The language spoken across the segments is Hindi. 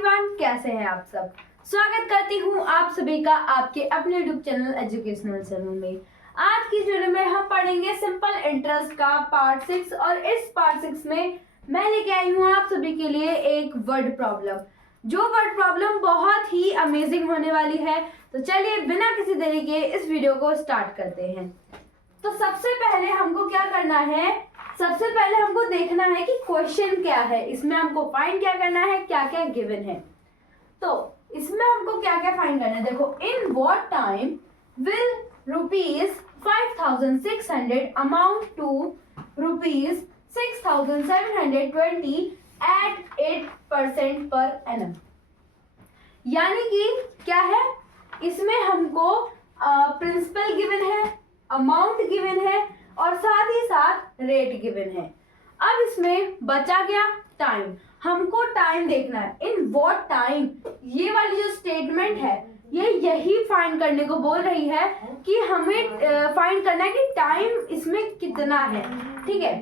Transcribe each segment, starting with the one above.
एवरीवन, कैसे हैं आप सब। स्वागत करती हूँ आप सभी का आपके अपने यूट्यूब चैनल एजुकेशनल चैनल में। आज की वीडियो में हम पढ़ेंगे सिंपल इंटरेस्ट का पार्ट 6 और इस पार्ट 6 में मैं लेके आई हूँ आप सभी के लिए एक वर्ड प्रॉब्लम, जो वर्ड प्रॉब्लम बहुत ही अमेजिंग होने वाली है। तो चलिए बिना किसी देरी के इस वीडियो को स्टार्ट करते हैं। तो सबसे पहले हमको क्या करना है, सबसे पहले हमको देखना है कि क्वेश्चन क्या है, इसमें हमको फाइंड क्या करना है, क्या क्या गिवन है। तो इसमें हमको क्या क्या फाइंड करना है, देखो, in what time will ₹5,600 amount to ₹6,720 at 8% per annum. यानी कि क्या है, इसमें हमको प्रिंसिपल गिवन है, अमाउंट गिवन है और साथ ही साथ रेट गिवन है। अब इसमें बचा क्या, टाइम। हमको टाइम देखना है। इन व्हाट टाइम, ये वाली जो स्टेटमेंट है ये यही फाइंड करने को बोल रही है कि हमें फाइंड करना है कि टाइम इसमें कितना है। ठीक है,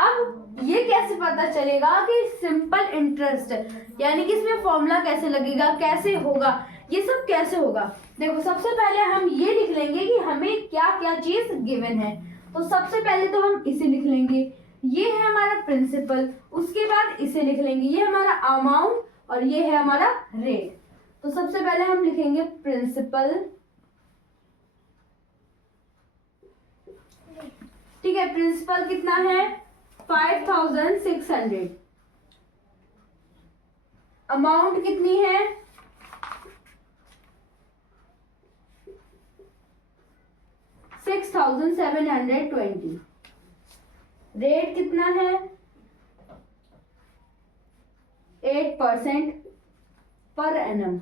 अब ये कैसे पता चलेगा कि सिंपल इंटरेस्ट, यानी कि इसमें फॉर्मूला कैसे लगेगा, कैसे होगा, ये सब कैसे होगा। देखो, सबसे पहले हम ये लिख लेंगे कि हमें क्या क्या चीज गिवन है। तो सबसे पहले तो हम इसे लिख लेंगे, ये है हमारा प्रिंसिपल। उसके बाद इसे लिख लेंगे, ये हमारा अमाउंट और ये है हमारा रेट। तो सबसे पहले हम लिखेंगे प्रिंसिपल। ठीक है, प्रिंसिपल कितना है, 5,600। अमाउंट कितनी है, 6,720। रेट कितना है, 8% पर एनम।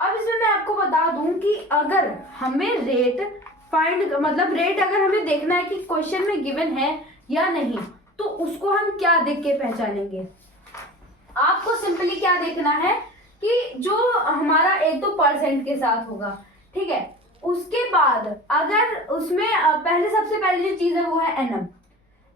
अब इसमें मैं आपको बता दूं कि अगर हमें रेट फाइंड, मतलब रेट अगर हमें देखना है कि क्वेश्चन में गिवन है या नहीं, तो उसको हम क्या देख के पहचानेंगे। आपको सिंपली क्या देखना है कि जो हमारा एक तो परसेंट के साथ होगा, ठीक है। उसके बाद अगर उसमें पहले सबसे पहले जो चीज है वो है एनम।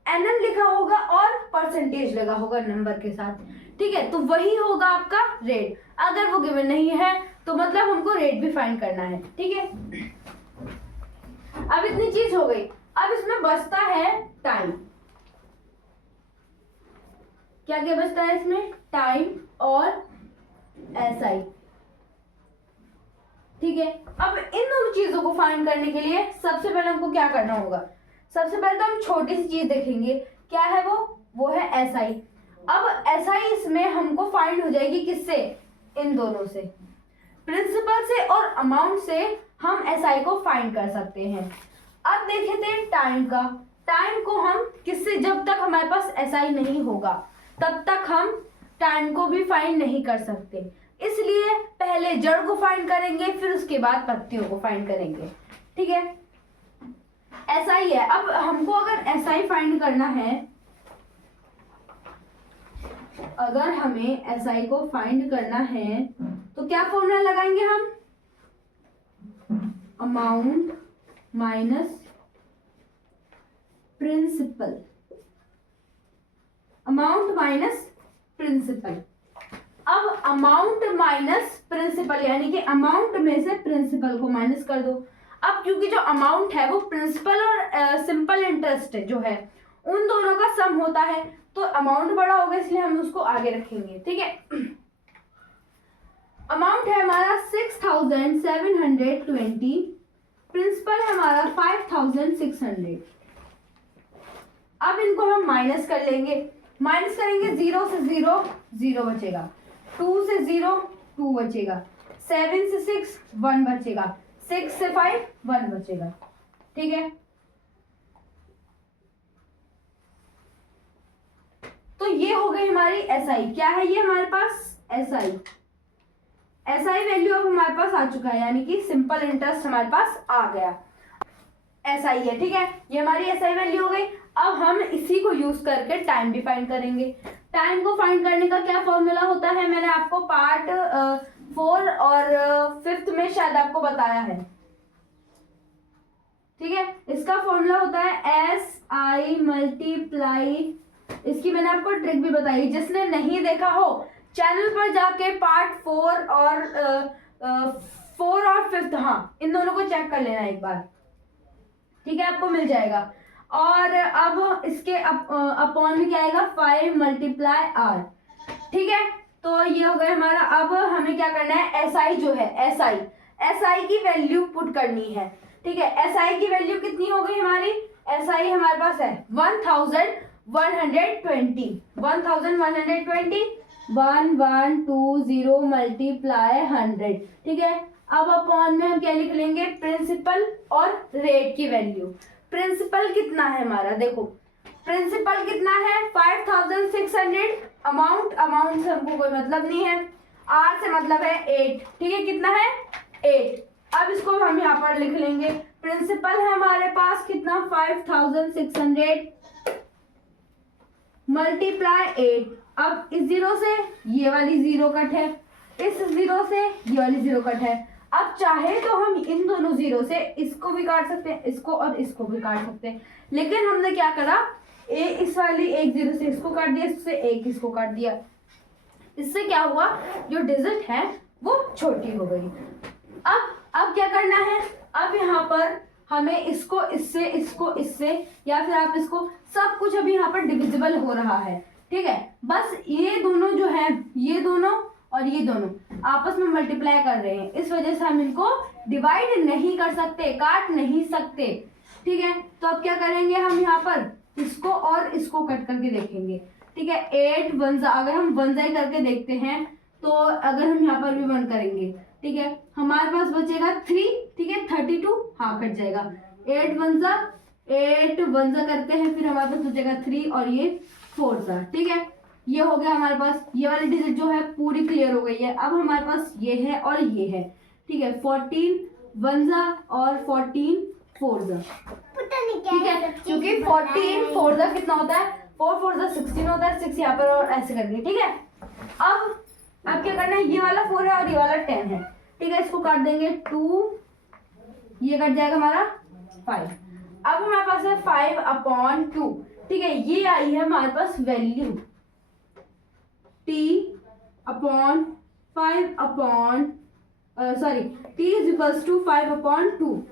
एनम लिखा होगा और परसेंटेज लगा होगा नंबर के साथ, ठीक है, तो वही होगा आपका रेट। अगर वो गिवन नहीं है तो मतलब हमको रेट भी फाइंड करना है। ठीक है, अब इतनी चीज हो गई। अब इसमें बचता है टाइम। क्या क्या बचता है इसमें, टाइम और एसआई। ठीक है, अब इन दोनों चीजों को फाइंड करने के लिए सबसे पहले हमको क्या करना होगा, सबसे पहले तो हम छोटी सी चीज देखेंगे, क्या है वो है एसआई। अब एसआई इसमें हमको फाइंड हो जाएगी किससे, इन दोनों से, प्रिंसिपल से और अमाउंट से हम एसआई को फाइंड कर सकते हैं। अब देखे थे टाइम का, टाइम को हम किससे, जब तक हमारे पास एसआई नहीं होगा तब तक हम टाइम को भी फाइंड नहीं कर सकते। इसलिए पहले जड़ को फाइंड करेंगे, फिर उसके बाद पत्तियों को फाइंड करेंगे। ठीक है, एसआई है। अब हमको अगर एसआई फाइंड करना है, अगर हमें एसआई को फाइंड करना है तो क्या फॉर्मूला लगाएंगे हम, amount minus principal, amount minus principal. अब अमाउंट माइनस प्रिंसिपल, यानी कि अमाउंट में से प्रिंसिपल को माइनस कर दो। अब क्योंकि जो अमाउंट है वो प्रिंसिपल और सिंपल इंटरेस्ट जो है उन दोनों का सम होता है, तो अमाउंट बड़ा होगा इसलिए हम उसको आगे रखेंगे। ठीक है, अमाउंट है हमारा 6,720, प्रिंसिपल है हमारा 5,600। अब इनको हम माइनस कर लेंगे, माइनस करेंगे, 0 से 0 0 बचेगा, 2 से 0 2 बचेगा, 7 से 6 1 बचेगा, 6 से 5 1 बचेगा। ठीक है, तो ये हो गई हमारी एसआई। क्या है ये हमारे पास, एसआई। एसआई वैल्यू अब हमारे पास आ चुका है, यानी कि सिंपल इंटरेस्ट हमारे पास आ गया, एसआई है। ठीक है, ये हमारी एसआई वैल्यू हो गई। अब हम इसी को यूज करके टाइम भी फाइंड करेंगे। टाइम को फाइंड करने का क्या फॉर्मूला होता है, मैंने आपको पार्ट 4 और 5th में शायद आपको बताया है। ठीक है। इसका फॉर्मूला होता है SI मल्टीप्लाई, इसकी मैंने आपको ट्रिक भी बताई, जिसने नहीं देखा हो चैनल पर जाके पार्ट 4 और 5th, हाँ इन दोनों को चेक कर लेना एक बार, ठीक है, आपको मिल जाएगा। और अब इसके अपॉन में क्या आएगा 5 मल्टीप्लाई R, ठीक है। तो ये हो गया हमारा। अब हमें क्या करना है, SI जो है SI की वैल्यू पुट करनी है, ठीक है। SI की वैल्यू कितनी हो गई हमारी, SI हमारे पास है 1120 1120 मल्टीप्लाई 100, ठीक है। अब अपॉन में हम क्या लिख लेंगे, प्रिंसिपल और रेट की वैल्यू। प्रिंसिपल कितना है हमारा, देखो प्रिंसिपल कितना है 5600, अमाउंट से हमको कोई मतलब नहीं है, R से मतलब है 8, ठीक है, कितना है 8। अब इसको हम यहाँ पर लिख लेंगे, प्रिंसिपल है हमारे पास कितना 5600 मल्टीप्लाई 8। अब इस 0 से ये वाली 0 कट है, इस 0 से ये वाली 0 कट है। अब चाहे तो हम इन दोनों 0 से इसको भी काट सकते हैं, इसको और इसको भी काट सकते हैं, लेकिन हमने क्या करा, इस वाली एक 0 से इसको काट दिया, इससे एक इसको काट दिया। इससे क्या हुआ, जो डिजिट है वो छोटी हो गई। अब क्या करना है, अब यहाँ पर हमें इसको इससे, इसको इससे, या फिर आप इसको, सब कुछ अभी यहाँ पर डिविजिबल हो रहा है, ठीक है। बस ये दोनों जो है, ये दोनों और ये दोनों आपस में मल्टीप्लाई कर रहे हैं, इस वजह से हम इनको डिवाइड नहीं कर सकते, काट नहीं सकते, ठीक है। तो अब क्या करेंगे, हम यहाँ पर इसको और इसको कट करके देखेंगे, ठीक है। 8 1 अगर हम 1 करके देखते हैं, तो अगर हम यहाँ पर भी 1 करेंगे, ठीक है, हमारे पास बचेगा 3, ठीक है, 32, हाँ कट जाएगा। 8 1 करते हैं, फिर हमारे पास बचेगा 3 और ये 4, ठीक है। ये हो गया हमारे पास, ये वाली डिजिट जो है पूरी क्लियर हो गई है। अब हमारे पास ये है और ये है, ठीक है, 14 1 और 14 4, ठीक है, क्योंकि 14 4 कितना होता है, 4 4 16 होता है, 6 यहाँ पर और ऐसे करके, ठीक है। अब क्या करना है, ये वाला 4 है और ये वाला 10 है, ठीक है, इसको काट देंगे 2, ये कट जाएगा हमारा 5। अब हमारे पास है 5/2, ठीक है, ये आई है हमारे पास value t is equals to 5/2,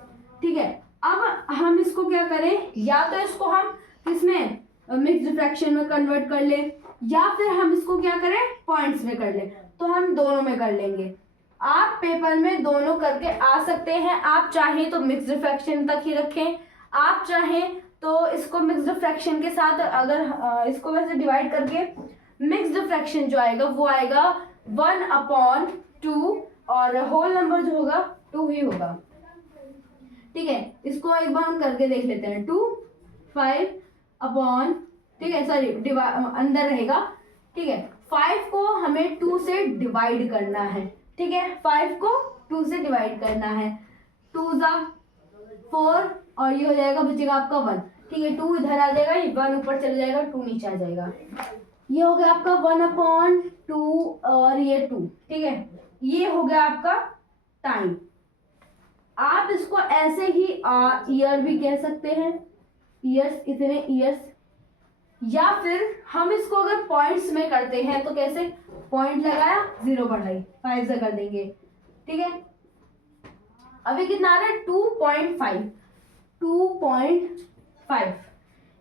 ठीक है। अब हम इसको क्या करें, या तो इसको हम किसमें मिक्स्ड फ्रैक्शन में कन्वर्ट कर ले, या फिर हम इसको क्या करें पॉइंट्स में कर ले। तो हम दोनों में कर लेंगे, आप पेपर में दोनों करके आ सकते हैं। आप चाहें तो मिक्स्ड फ्रैक्शन तक ही रखें, आप चाहें तो इसको मिक्स्ड फ्रैक्शन के साथ, अगर इसको वैसे डिवाइड करके मिक्स्ड फ्रैक्शन जो आएगा वो आएगा 1/2 और होल नंबर जो होगा 2 ही होगा, ठीक है। इसको एक बार हम करके देख लेते हैं, 2 5 ठीक है, सॉरी अंदर रहेगा, ठीक है। 5 को हमें 2 से डिवाइड करना है, ठीक है, 5 को 2 से डिवाइड करना है, 2 4 और ये हो जाएगा, बचेगा आपका 1, ठीक है। 2 इधर आ जाएगा, ये 1 ऊपर चले जाएगा, 2 नीचे आ जाएगा, ये हो गया आपका 1/2 और ये 2, ठीक है। ये हो गया आपका टाइम। आप इसको ऐसे ही ईयर भी कह सकते हैं, ईयर्स, इतने ईयर्स, या फिर हम इसको अगर पॉइंट्स में करते हैं तो कैसे, पॉइंट लगाया 0 बढ़ाई 5 से कर देंगे, ठीक है। अभी कितना आ रहा है 2.5।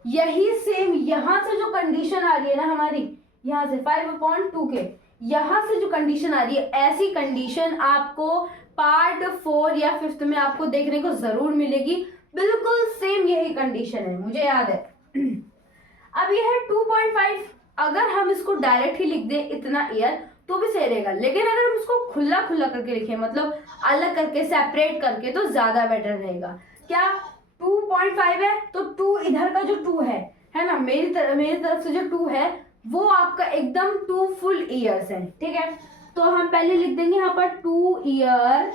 यही सेम यहाँ से जो कंडीशन आ रही है ना हमारी, यहाँ से 5/2 के यहाँ से जो कंडीशन आ रही है, ऐसी कंडीशन आपको पार्ट 4 या 5th में आपको देखने को जरूर मिलेगी। बिल्कुल सेम यही कंडीशन है, मुझे याद है। अब ये है 2.5, अगर हम इसको डायरेक्ट ही लिख दें इतना ईयर तो भी सही रहेगा, लेकिन अगर हम इसको खुला खुला करके लिखें, मतलब अलग करके सेपरेट करके, तो ज्यादा बेटर रहेगा। क्या 2.5 है तो 2 इधर का जो 2 है ना, मेरी तरफ से जो 2 है वो आपका एकदम 2 फुल ईयर्स है, ठीक है। तो हम पहले लिख देंगे यहाँ पर 2 ईयर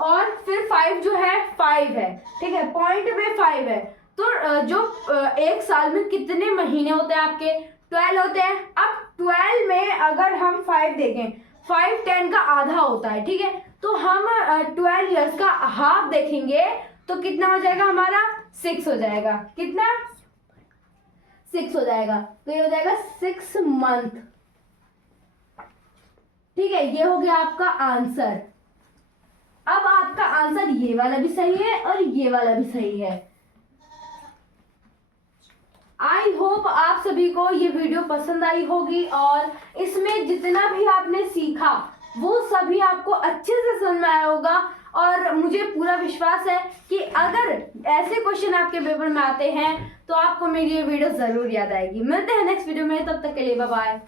और फिर 5 जो है 5 है, ठीक है, पॉइंट में 5 है। तो जो एक साल में कितने महीने होते हैं आपके, 12 होते हैं। अब 12 में अगर हम 5 देखें, 5 10 का आधा होता है, ठीक है। तो हम 12 ईयर्स का हाफ देखेंगे तो कितना हो जाएगा हमारा 6 हो जाएगा। कितना 6 हो जाएगा, तो ये हो जाएगा 6 मंथ। ठीक है, ये हो गया आपका आंसर। अब आपका आंसर ये वाला भी सही है और ये वाला भी सही है। आई होप आप सभी को ये वीडियो पसंद आई होगी और इसमें जितना भी आपने सीखा वो सभी आपको अच्छे से समझ में आया होगा। और मुझे पूरा विश्वास है कि अगर ऐसे क्वेश्चन आपके पेपर में आते हैं तो आपको मेरी ये वीडियो जरूर याद आएगी। मिलते हैं नेक्स्ट वीडियो में, तब तक के लिए बाय बाय।